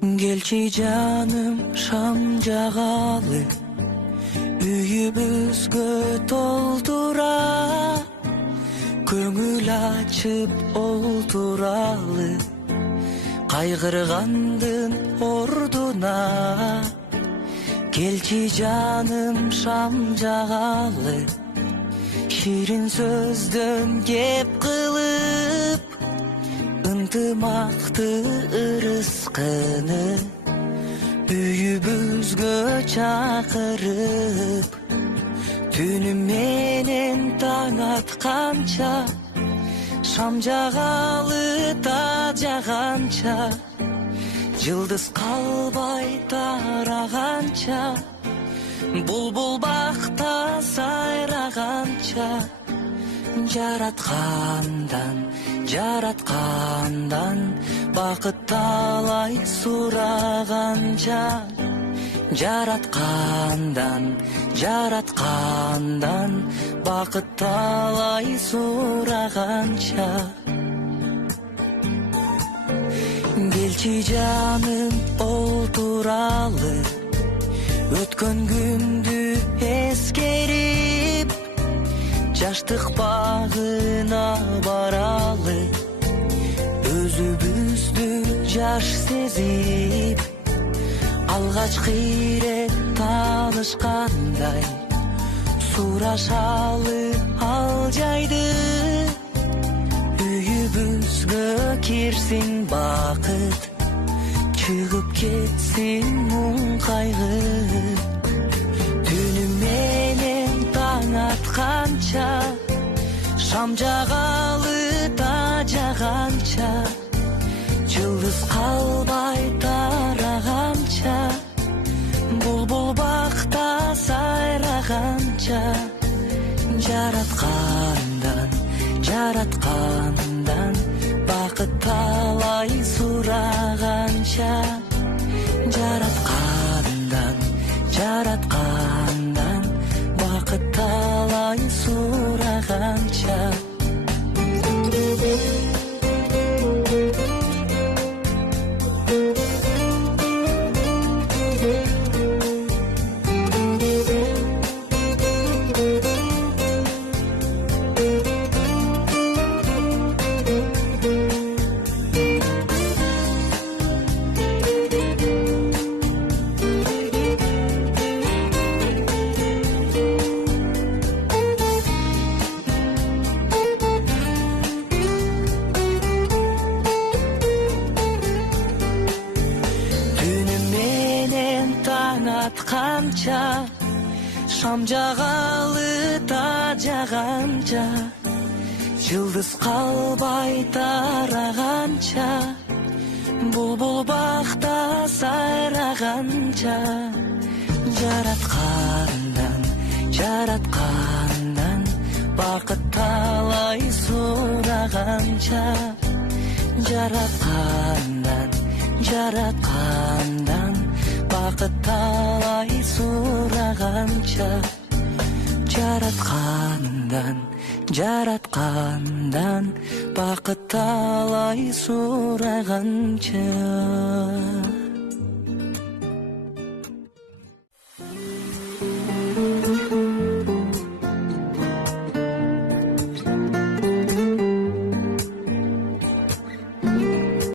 Келчи жаным шам жагалы, үйүбүзгө толтура, көңүл ачып олтуралы, кайгыргандын ордуна. Келчи жаным шам жагалы, ширин сөздөн кеп кылып, ынтымакты ырыскыны үйүбүзгө чакырып, түнү менен таң атканча, шам жагалы та жаганча, жылдыз калбай тараганча, булбул бакта сайраганча, жараткандан бакыт талай сураганча, жараткандан бакыт талай сураганча. Келчи жаным олтуралы, өткөн күндү эскерип, жаштык багына баралы, өзүбүздү жаш сезип, алгачкы ирет таанышкандай, сурашалы ал жайды, үйүбүзгө кирсин бакыт, чыгып кетсин муң кайгы. Түнү менен таң атканча, шам жагалы та жаганча, жылдыз калбай тараганча, булбул бакта сайраганча, жараткандан бакыт талай сураганча, жараткандан бакыт талай сураганча. Атканча, шам жагалы та жаганча, жылдыз калбай тараганча, булбул бакта сайраганча, жараткандан бакыт талай сураганча, жараткандан бакыт талай сураганча, жараткандан бакыт талай сураганча.